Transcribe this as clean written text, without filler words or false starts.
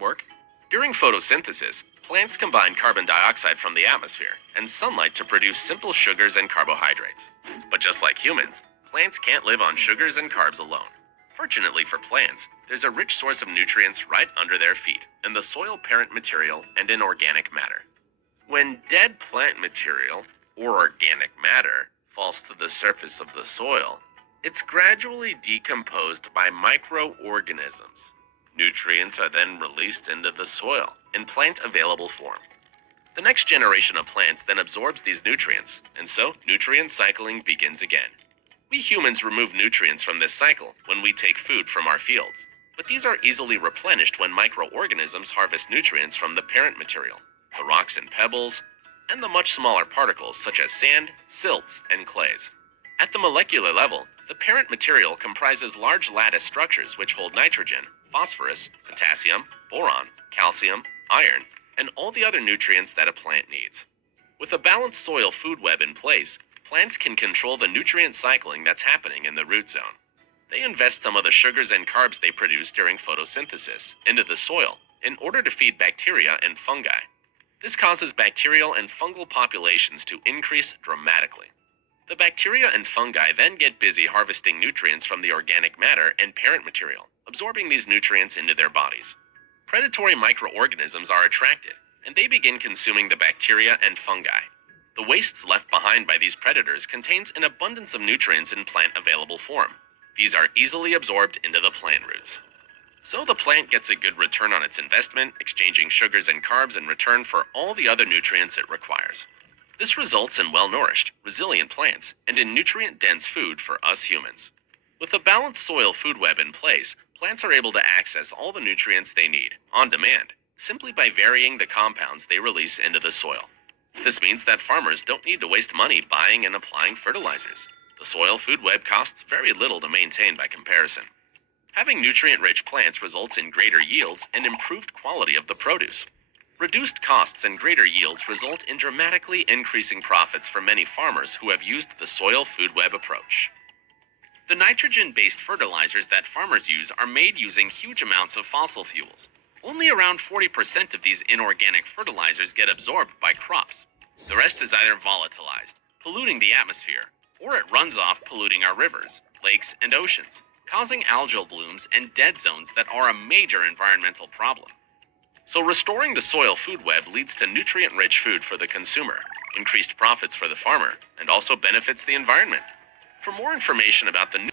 work? During photosynthesis, plants combine carbon dioxide from the atmosphere and sunlight to produce simple sugars and carbohydrates. But just like humans, plants can't live on sugars and carbs alone. Fortunately for plants, there's a rich source of nutrients right under their feet in the soil parent material and in organic matter. When dead plant material, or organic matter, falls to the surface of the soil, it's gradually decomposed by microorganisms. Nutrients are then released into the soil in plant-available form. The next generation of plants then absorbs these nutrients, and so nutrient cycling begins again. We humans remove nutrients from this cycle when we take food from our fields, but these are easily replenished when microorganisms harvest nutrients from the parent material, the rocks and pebbles, and the much smaller particles such as sand, silts, and clays. At the molecular level, the parent material comprises large lattice structures which hold nitrogen, phosphorus, potassium, boron, calcium, iron, and all the other nutrients that a plant needs. With a balanced soil food web in place, plants can control the nutrient cycling that's happening in the root zone. They invest some of the sugars and carbs they produce during photosynthesis into the soil in order to feed bacteria and fungi. This causes bacterial and fungal populations to increase dramatically. The bacteria and fungi then get busy harvesting nutrients from the organic matter and parent material, absorbing these nutrients into their bodies. Predatory microorganisms are attracted, and they begin consuming the bacteria and fungi. The wastes left behind by these predators contains an abundance of nutrients in plant-available form. These are easily absorbed into the plant roots. So the plant gets a good return on its investment, exchanging sugars and carbs in return for all the other nutrients it requires. This results in well-nourished, resilient plants and in nutrient-dense food for us humans. With a balanced soil food web in place, plants are able to access all the nutrients they need, on demand, simply by varying the compounds they release into the soil. This means that farmers don't need to waste money buying and applying fertilizers. The soil food web costs very little to maintain by comparison. Having nutrient-rich plants results in greater yields and improved quality of the produce. Reduced costs and greater yields result in dramatically increasing profits for many farmers who have used the soil food web approach. The nitrogen-based fertilizers that farmers use are made using huge amounts of fossil fuels. Only around 40% of these inorganic fertilizers get absorbed by crops. The rest is either volatilized, polluting the atmosphere, or it runs off polluting our rivers, lakes, and oceans, causing algal blooms and dead zones that are a major environmental problem. So restoring the soil food web leads to nutrient-rich food for the consumer, increased profits for the farmer, and also benefits the environment. For more information about the